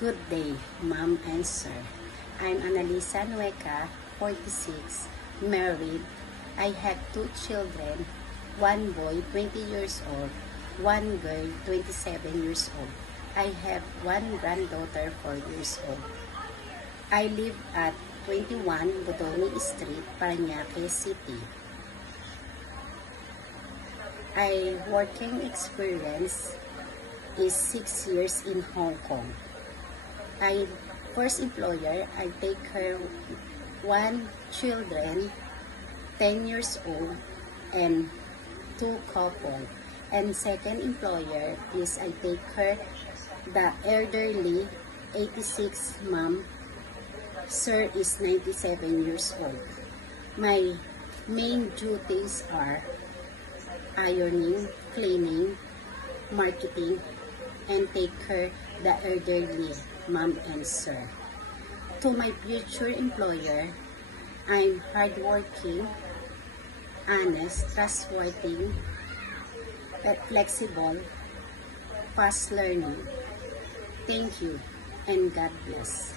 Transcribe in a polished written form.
Good day, Ma'am and Sir. I'm Annalisa Nueca, 46, married. I have 2 children, one boy, 20 years old, one girl, 27 years old. I have one granddaughter, 4 years old. I live at 21 Bodoni Street, Parañaque City. My working experience is 6 years in Hong Kong. My first employer, I take care of 1 children, 10 years old, and 2 couple. And second employer is I take care the elderly, 86 mom. Sir is 97 years old. My main duties are ironing, cleaning, marketing, and take care the elderly mom and sir. To my future employer, I'm hardworking, honest, trustworthy, flexible, fast learning. Thank you and God bless.